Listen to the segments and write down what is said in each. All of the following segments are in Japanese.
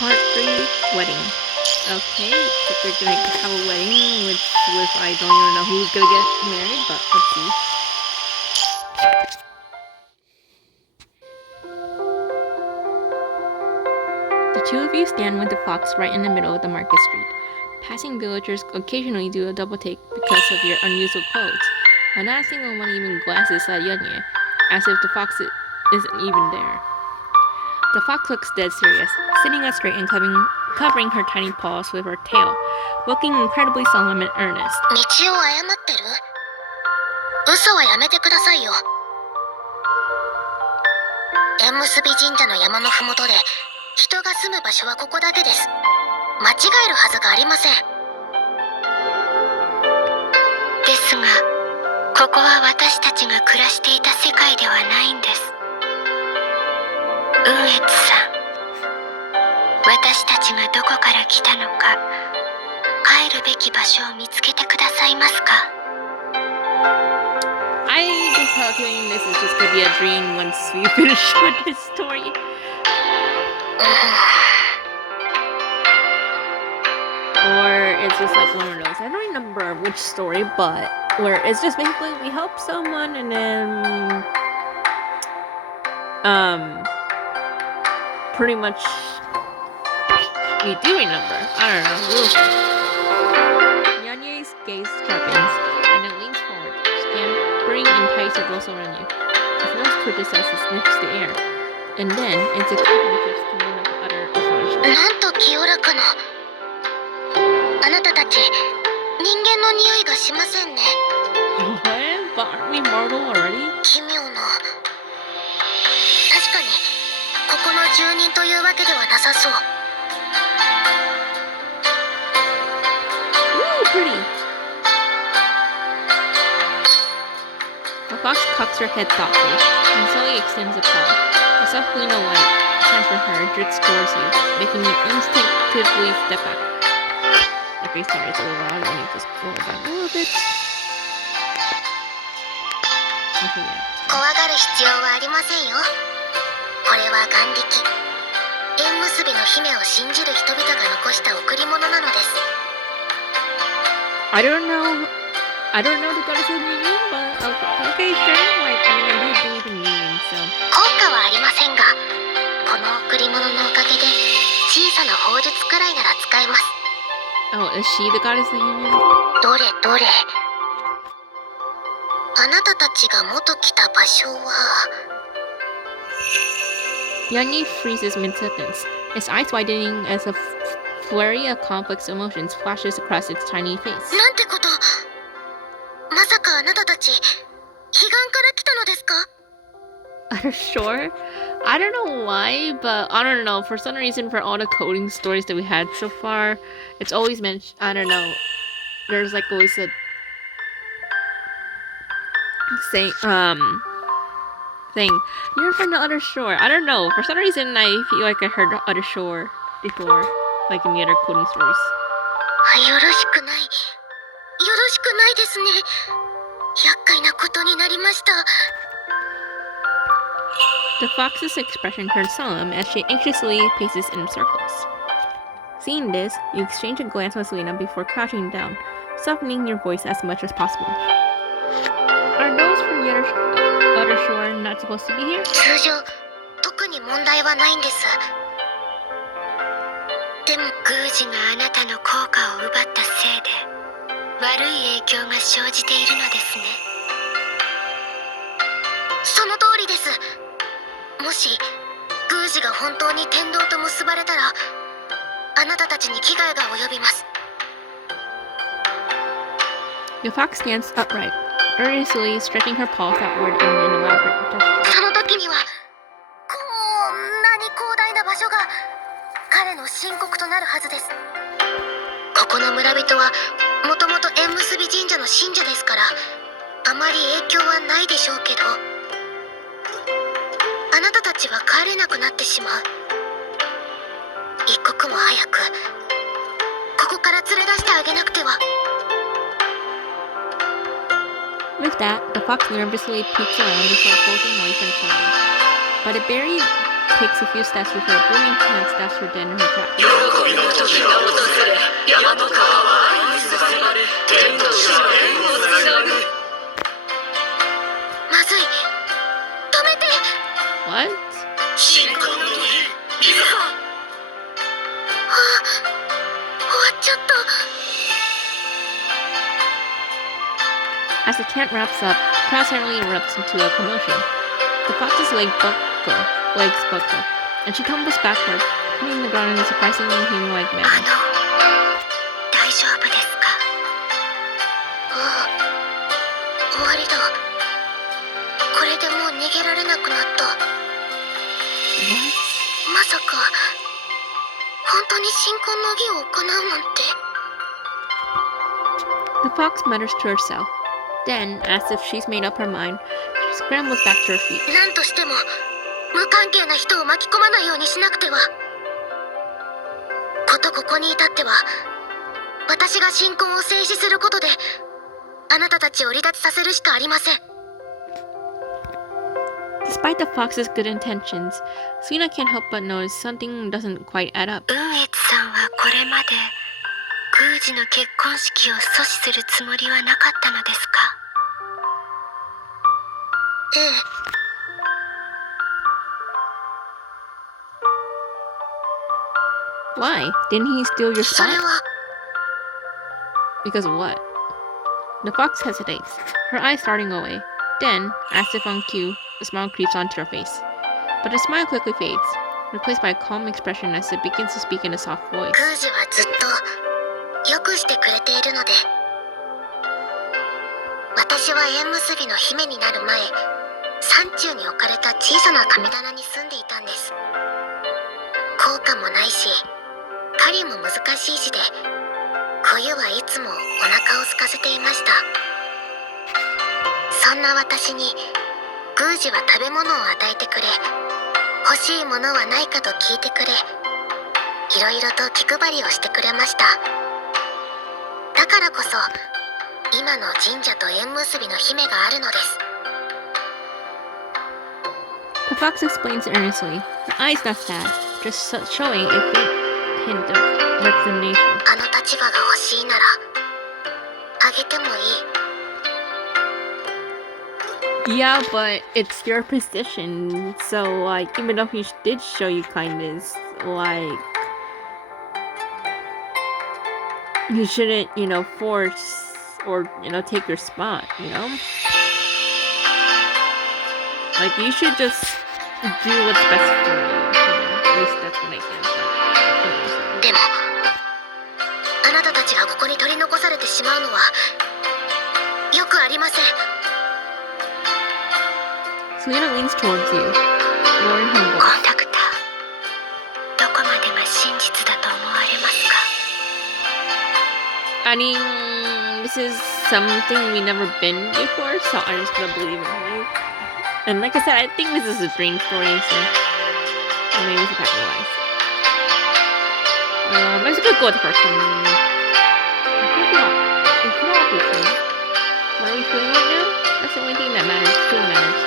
Part 3, wedding. Okay, so they're gonna have a wedding, which I don't even know who's gonna get married, but let's see. The two of you stand with the fox right in the middle of the market street. Passing villagers occasionally do a double take because of your unusual clothes, but not a single one even glances at Yanye, as if the fox isn't even there. The fox looks dead serious, sitting up straight and covering her tiny paws with her tail, looking incredibly solemn and earnest. 道を誤ってる？嘘はやめてくださいよ。縁結び神社の山のふもとで人が住む場所はここだけです。間違えるはずがありません。ですが、ここは私たちが暮らしていた世界ではないんです。雲越さん、私たちがどこから来たのか、帰るべき場所を見つけてくださいますか？ I just have a feeling this is just gonna be a dream once we finish with this story. Or it's just like one of those, I don't remember which story, but where it's just basically we help someone and then pretty much we do remember. I don't know. Yanye's gaze sharpens and it leans forward, scampering in tight circles around you. His nose twitches as he sniffs the air, and then its expression shifts to one of utter astonishment. なんと清らかな。あなたたち、人間の匂いがしませんね。What? But aren't we mortal already? 奇妙な。確かに、ここの住人というわけではなさそう。Ooh, pretty. The fox cocks her head thoughtfully and slowly extends a paw. A soft gleam of light shines from her and drifts towards you, making you instinctively step back. Okay, sorry, it's a little loud. Let me just slow it down a little bit. Okay, yeah. 怖がる必要はありませんよ。これは眼力。縁結びの姫を信じる人々が残した贈り物なのです。I don't know the goddess of union, but okay, sure. Like, I mean, I do believe in union, so. 効果はありませんが、この贈り物のおかげで小さな法術くらいなら使えます。Oh, is she the goddess of union? どれどれ。あなたたちが元来た場所は。Yanyi freezes mid-sentence, its eyes widening as a flurry of complex emotions flashes across its tiny face. なんてこと。まさかあなたたち、彼岸から来たのですか？ Utter shore? I don't know why, but I don't know. For some reason, for all the coding stories that we had so far, it's always mentioned. I don't know. There's like always a thing. You're from the other shore. I don't know. For some reason, I feel like I heard the other shore before, like in the other coding stories. よろしくない。よろしくないですね。厄介なことになりました。The fox's expression turns solemn as she anxiously paces in circles. Seeing this, you exchange a glance with Selena before crouching down, softening your voice as much as possible. Are those from the other shore not supposed to be here? 通常、特に問題はないんです。でも、宮司があなたの効果を奪ったせいで、悪い影響が生じているのですね。その通りです。もし宮司が本当に天道と結ばれたら、あなたたちに危害が及びます。 The fox stands upright, earnestly stretching her paws outward in an elaborate gesture. その時にはこんなに広大な場所が彼の申告となるはずです。ここの村人はもともと縁結び神社の信者ですから、あまり影響はないでしょうけど、あなたたちは帰れなくなってしまう。一刻も早くここから連れ出してあげなくては。 With that, the fox nervously peeks around before holding away from someone. But takes a few steps before a booming chant stops her dead in her tracks. 喜びの時が訪れ大和川は愛に結ばれ天と地は縁をつなぐまずい止めて What? 信仰の時いざ終わっちゃった As the chant wraps up, the crowd suddenly erupts into a commotion. The fox's legs buckle, and she tumbles backward, hitting the ground in a surprisingly human-like あ manner. の大丈夫ですかああ終わりだこれでもう逃げられなくなった What? まさか本当に新婚の儀を行うなんて The fox mutters to herself. Then, as if she's made up her mind, she scrambles back to her feet. 何としても無関係な人を巻き込まないようにしなくてはことここに至っては私が新婚を制止することであなたたちを離脱させるしかありません Despite the fox's good intentions, Suina can't help but notice something doesn't quite add up. 雲越さんはこれまで宮司の結婚式を阻止するつもりはなかったのですかええ Why? Didn't he steal your それ spot? は Because of what? The fox hesitates, her eyes starting away. Then, as if on cue, a smile creeps onto her face. But the smile quickly fades, replaced by a calm expression as it begins to speak in a soft voice. 宮司はずっとよくしてくれているので私は縁結びの姫になる前山中に置かれた小さな神棚に住んでいたんです効果もないし狩りも難しいしで冬はいつもお腹を空かせていましたそんな私に宮司は食べ物を与えてくれ欲しいものはないかと聞いてくれいろいろと気配りをしてくれましただからこそ今の神社と縁結びの姫があるのです The fox explains earnestly, her eyes not sad, just showing a faint hint of resignation. あの立場が欲しいならあげてもいい Yeah, but it's your position, so like, even though he did show you kindness, like, you shouldn't, force or, take your spot, Like, you should just do what's best for you, At least that's what I think. でもあなたたちがここに取り残されてしまうのはよくありません Selena leans towards you, lowering her コ voice. ンタクターどこまでが真実だと思われますか I mean, this is something we never been before, so I'm just gonna believe in it. And like I said, I think this is a dream story, so maybe it's a fact of life. I'm just gonna go with the first one. It could all be true. What are we feeling right now? That's the only thing that matters. Truly matters.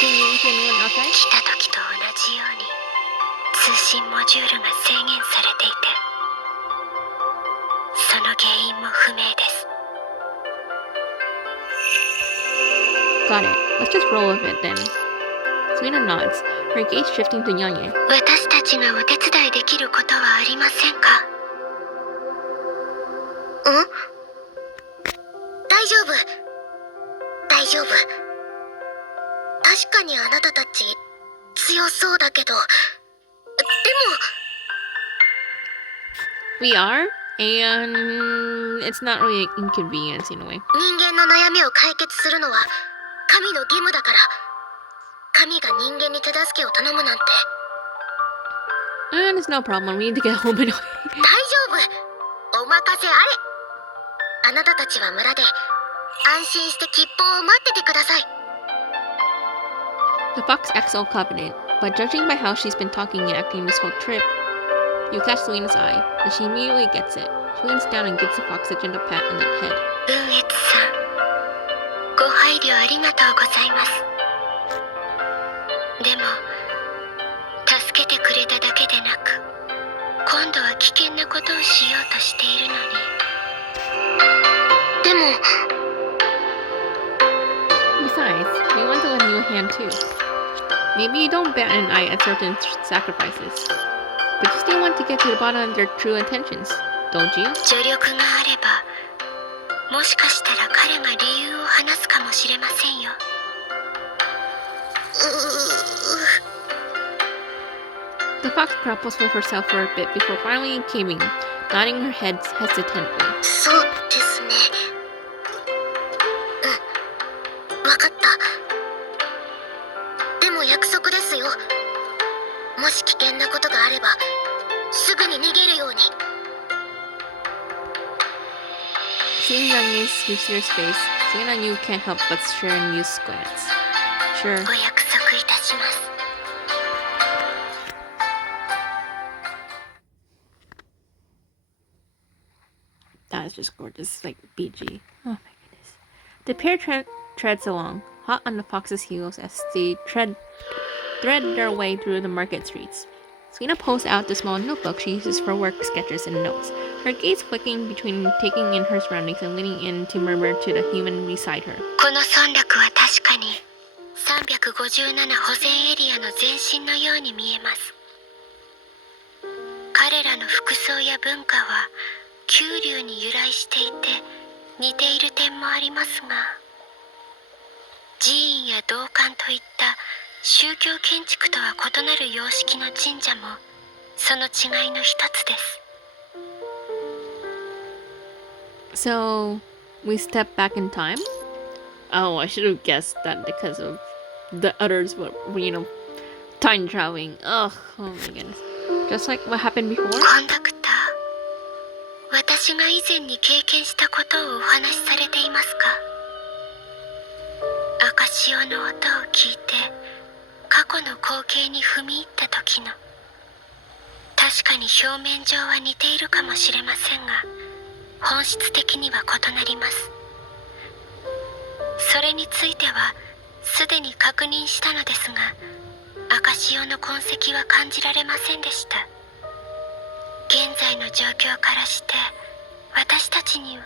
Can you reach anyone outside? 来た時と同じように通信モジュールが制限されていてその原因も不明です Got it. Let's just roll with it then. Selena nods, her gaze shifting to Yanye. 私たちがお手伝いできることはありませんか大丈夫大丈夫確かにあなたたち強そうだけどでも We are, and it's not really an inconvenience in a way. 人間の悩みを解決するのは神の義務だから神が人間に手助けを頼むなんて And it's no problem. We need to get home anyway. 大丈夫お任せあれあなたたちは村で安心して吉報を待っててください The fox acts all confident, but judging by how she's been talking and acting this whole trip, you catch Selena's eye, and she immediately gets it. She leans down and gives the fox a gentle pat on the head. 雲越さんご配慮ありがとうございますでも助けてくれただけでなく、今度は危険なことをしようとしているのに。でも Besides, we want to lend you a hand too. Maybe you don't bat an eye at certain sacrifices, but you still want to get to the bottom of their true intentions, don't you? 助力があれば、もしかしたら彼が理由を話すかもしれませんよ。The fox grapples with herself for a bit before finally caving, nodding her head hesitantly. そうですね。わかった。でも約束ですよ。もし危険なことがあれば、すぐに逃げるように。Seeing Youngie's serious face, Suina Yu can't help but share a amused glance. Sure. お約束いたします。That is just gorgeous, like BG. Oh my goodness. The pair treads along, hot on the fox's heels as they thread their way through the market streets. Suina pulls out the small notebook she uses for work sketches and notes, her gaze flicking between taking in her surroundings and leaning in to murmur to the human beside her. この村落は確かに357保全エリアの前身のように見えます。彼らの服装や文化は旧流に由来していて似ている点もありますが、寺院や道観といった宗教建築とは異なる様式の神社もその違いの一つです。So, we step back in time? Oh, I should have guessed that because of the others were, time traveling. Ugh, oh my goodness. Just like what happened before? コンダクター、私が以前に経験したことをお話しされていますか？赤潮の音を聞いて過去の光景に踏み入った時の。確かに表面上は似ているかもしれませんが、本質的には異なります。それについてはすでに確認したのですが、赤潮の痕跡は感じられませんでした。現在の状況からして私たちには。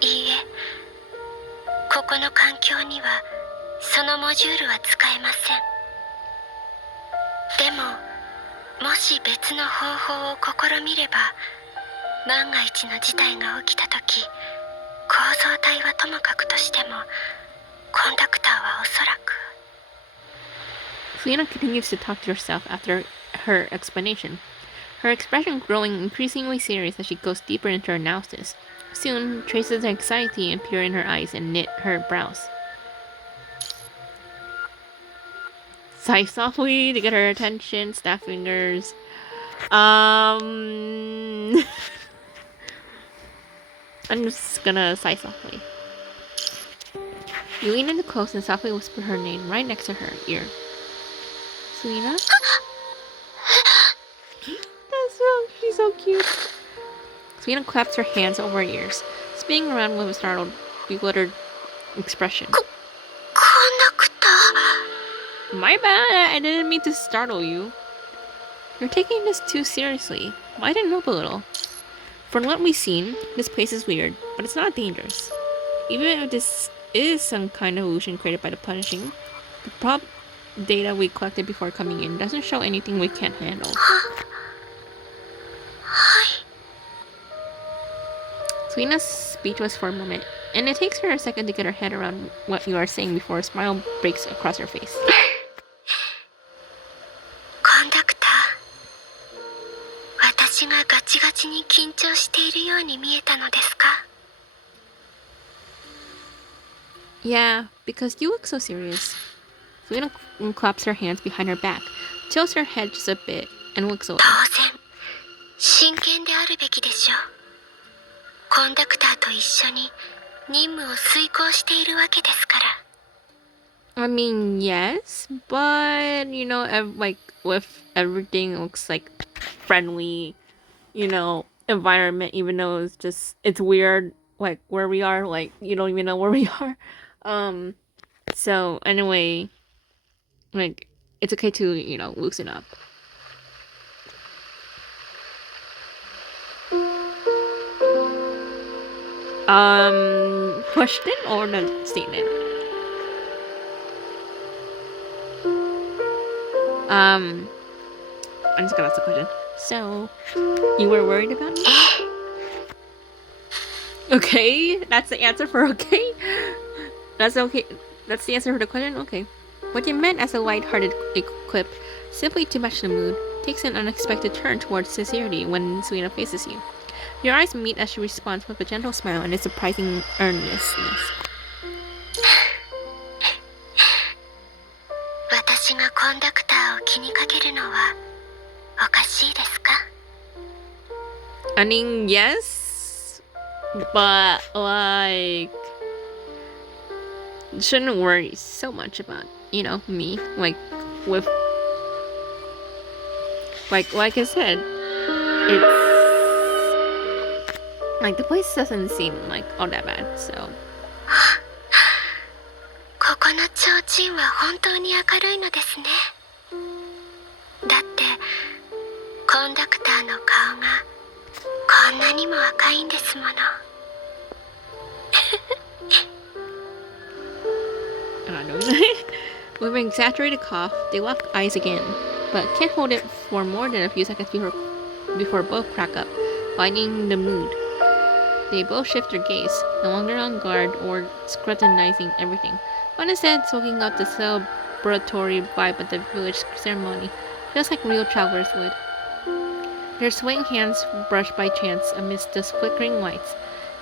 いいえ、ここの環境にはそのモジュールは使えません。でももし別の方法を試みれば、万が一の事態が起きた時、構造体はともかくとしてもコンダクターはおそらく。 Selena continues to talk to herself after her explanation, her expression growing increasingly serious as she goes deeper into her analysis. Soon, traces of anxiety appear in her eyes and knit her brows. Sigh softly to get her attention, snap fingers. I'm just gonna sigh softly. You lean in close and softly whisper her name right next to her ear. Selena? She's so cute. Selena claps her hands over her ears, spinning around with a startled, bewildered expression. コンダクター。 My bad, I didn't mean to startle you. You're taking this too seriously. Lighten up a little. From what we've seen, this place is weird, but it's not dangerous. Even if this is some kind of illusion created by the punishing, the prop data we collected before coming in doesn't show anything we can't handle. Selena's speechless for a moment, and it takes her a second to get her head around what you are saying before a smile breaks across her face. コンダクター、私がガチガチに緊張しているように見えたのですか？ Yeah, because you look so serious. Selena claps her hands behind her back, tilts her head just a bit, and looks away. 当然、真剣であるべきでしょう。コンダクターと一緒に任務を遂行しているわけですから。I mean, yes, but like with everything looks like friendly, environment, even though it's weird, like where we are, like you don't even know where we are. So anyway, like it's okay to, loosen up. Question or the statement? I'm just gonna ask the question. So, you were worried about me? Okay, that's the answer for okay. That's okay. That's the answer for the question. Okay. What you meant as a light-hearted quip, simply to match the mood, takes an unexpected turn towards sincerity when Suina faces you. Your eyes meet as she responds with a gentle smile and a surprising earnestness. 私がコンダクターを気にかけるのはおかしいですか? I mean, yes, but like, shouldn't worry so much about, me. Like I said, it's like the place doesn't seem like all that bad, so. ここの提灯は本当に明るいのですね。だってコンダクターの顔がこんなにも赤いんですもの。With an exaggerated cough, they lock eyes again, but can't hold it for more than a few seconds before both crack up, lightening the mood. They both shift their gaze, no longer on guard or scrutinizing everything, but instead soaking up the celebratory vibe of the village ceremony, just like real travelers would. Their swaying hands brush by chance amidst the flickering lights,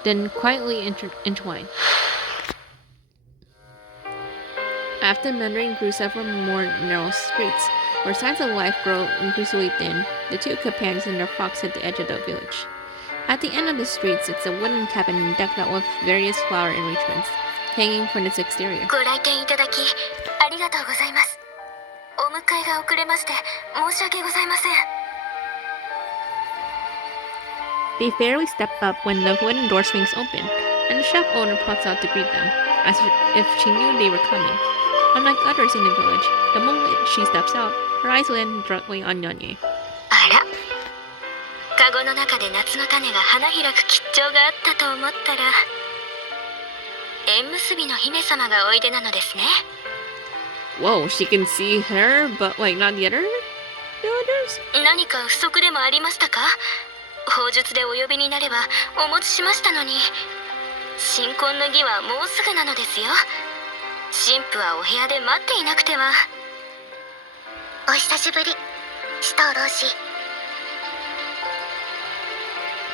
then quietly entwine. After meandering through several more narrow streets, where signs of life grow increasingly thin, the two companions and their fox hit the edge of the village. At the end of the street sits a wooden cabin decked out with various flower arrangements, hanging from its exterior. ご来店いただきありがとうございます。お迎えが遅れまして申し訳ございません。 They barely step up when the wooden door swings open, and the shop owner pops out to greet them, as if she knew they were coming. Unlike others in the village, the moment she steps out, her eyes land directly on Yanye. あら、カゴの中で夏の種が花開く吉兆があったと思ったら、縁結びの姫様がおいでなのですね。 Whoa, she can see her, but like not the others? 何か不足でもありましたか? 砲術でお呼びになればお持ちしましたのに、新婚の儀はもうすぐなのですよ。神父はお部屋で待っていなくては。お久しぶり、使徒老子。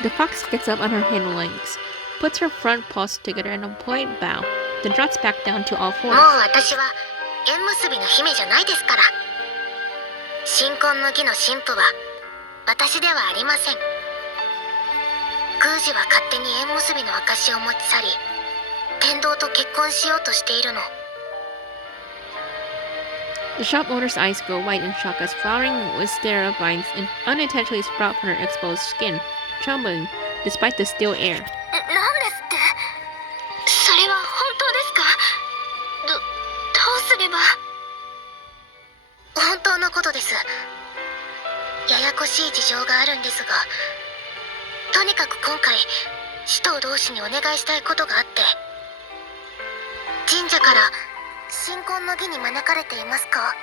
The fox gets up on her hind legs, puts her front paws together in a polite bow, then drops back down to all もう fours. 私は縁結びの姫じゃないですから。新婚の儀の神父は私ではありません。宮司は勝手に縁結びの証を持ち去り、天道と結婚しようとしているの。 The shop owner's eyes go wide in shock as flowering wisteria vines unintentionally sprout from her exposed skin, trembling despite the still air. なんですって？それは本当ですか？どうすれば？本当のことです。ややこしい事情があるんですが、とにかく今回使徒同士にお願いしたいことがあって。神社から新婚の儀に招かれていますか？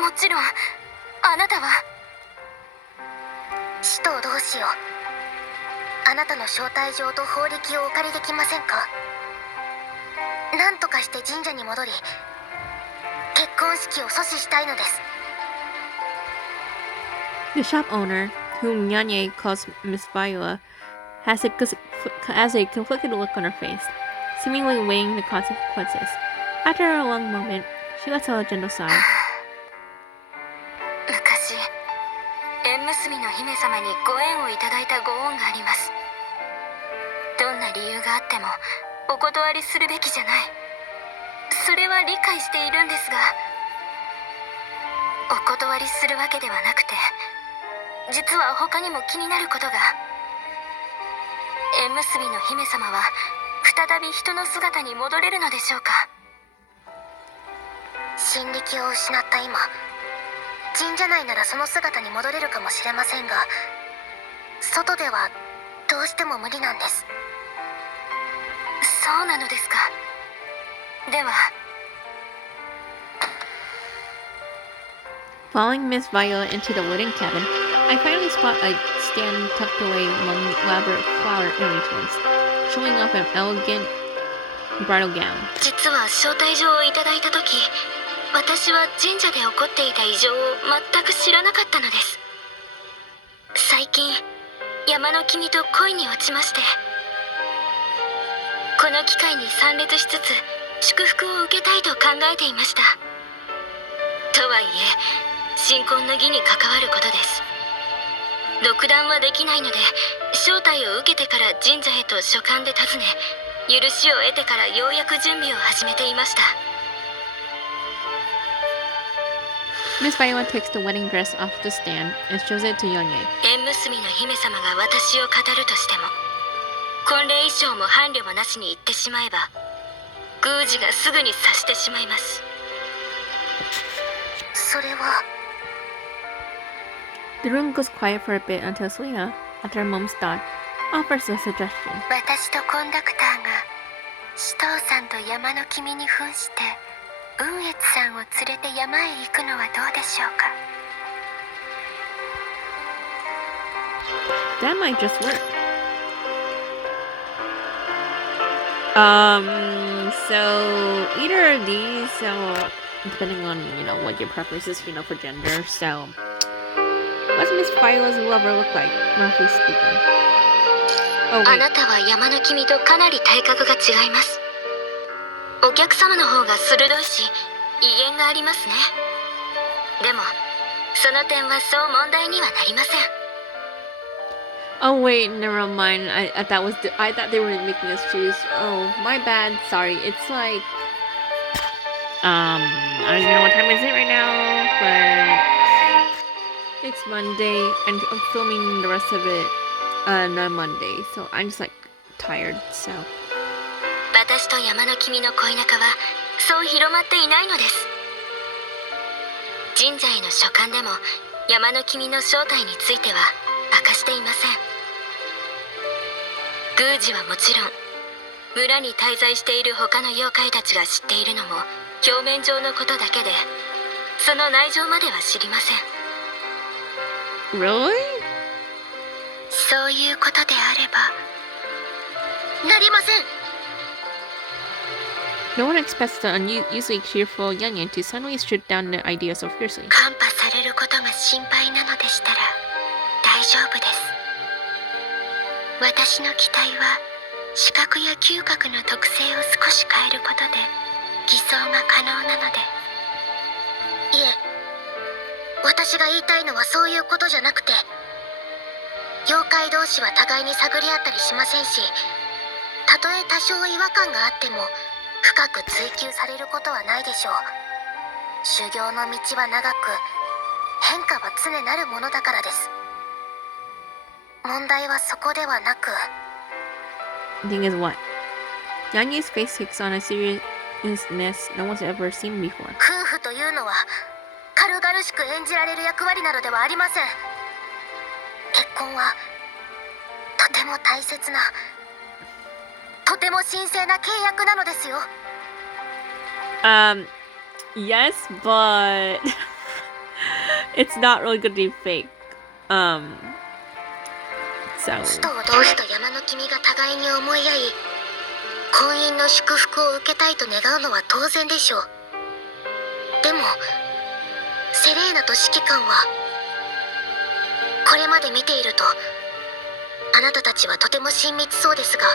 もちろん。あなたは使徒同士よ。あなたの招待状と法力をお借りできませんか？なんとかして神社に戻り、結婚式を阻止したいのです。 The shop owner, whom Nyanye calls Miss Viola, has a conflicted look on her face, seemingly weighing the consequences. After a long moment, she lets out a gentle sigh. 昔、縁結びの姫様にご縁をいただいたご恩があります。どんな理由があってもお断りするべきじゃない。それは理解しているんですが、お断りするわけではなくて、実は他にも気になることが。縁結びの姫様は再び人の姿に戻れるのでしょうか？神力を失った今、神社内ならその姿に戻れるかもしれませんが、外ではどうしても無理なんです。そうなのですか。では。Following Miss Viola into the wooden cabin, I finally spot a stand tucked away among elaborate flower arrangements, showing off an elegant bridal gown. 実は招待状をいただいた時、私は神社で起こっていた異常を全く知らなかったのです。最近山の君と恋に落ちまして、この機会に参列しつつ祝福を受けたいと考えていました。とはいえ新婚の儀に関わることです。独断はできないので、招待を受けてから神社へと書簡で訪ね、許しを得てからようやく準備を始めていました。Miss Viola takes the wedding dress off the stand and shows it to Yonye. 縁結びの姫様が私を語るとしても、婚礼衣装も伴侶もなしに言ってしまえば、宮司がすぐに察してしまいます。それは。The room goes quiet for a bit until Selena, after a moment's thought, offers a suggestion. 私とコンダクターが紫藤さんと山の君に扮して雲越さんを連れて山へ行くのはどうでしょうか。That might just work. So either of these, depending on, what your preference is, for gender. So, what's Miss Viola's lover look like, roughly speaking? Oh, あ wait. なたは山の君とかなり体格が違います。お客様の方が鋭いし威厳がありますね。でもその点はそう問題にはなりません。Oh wait, never mind. I thought they were making us choose. Oh, my bad. Sorry. It's like I don't even know what time is it right now, but it's Monday and I'm filming the rest of it on Monday, so I'm just tired. So 私と山の君の恋仲はそう広まっていないのです。神社への書簡でも山の君の正体については明かしていません。宮司はもちろん村に滞在している他の妖怪たちが知っているのも表面上のことだけで、その内情までは知りません。 really? そういうことであればなりません。 No one expects the unusually cheerful Yanyan to suddenly shoot down the idea so fiercely. カンパされることが心配なのでしたら大丈夫です。私の機体は視覚や嗅覚の特性を少し変えることで偽装が可能なので。いえ、私が言いたいのはそういうことじゃなくて、妖怪同士は互いに探り合ったりしませんし、たとえ多少違和感があっても深く追求されることはないでしょう。修行の道は長く、変化は常なるものだからです。問題はそこではなく。 The thing is what? Yanya's face takes on a seriousness no one's ever seen before. 夫婦というのは軽々しく演じられる役割なのではありません。結婚はとても大切な、とても神聖な契約なのですよ。Yes, but it's not really good to be fake. So 使徒同士と山の君が互いに思い合い、婚姻の祝福を受けたいと願うのは当然でしょう。でもセレーナと指揮官は、これまで見ているとあなたたちはとても親密そうですが、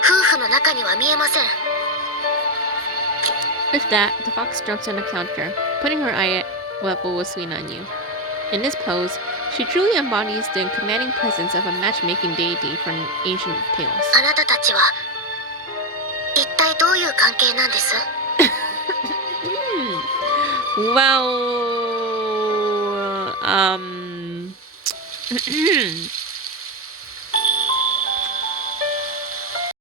夫婦の中には見えません。 with that, the fox jumps on the counter, putting her eye level with Selena and you. In this pose, she truly embodies the commanding presence of a matchmaking deity from ancient tales. あなたたちは一体どういう関係なんです？ Well,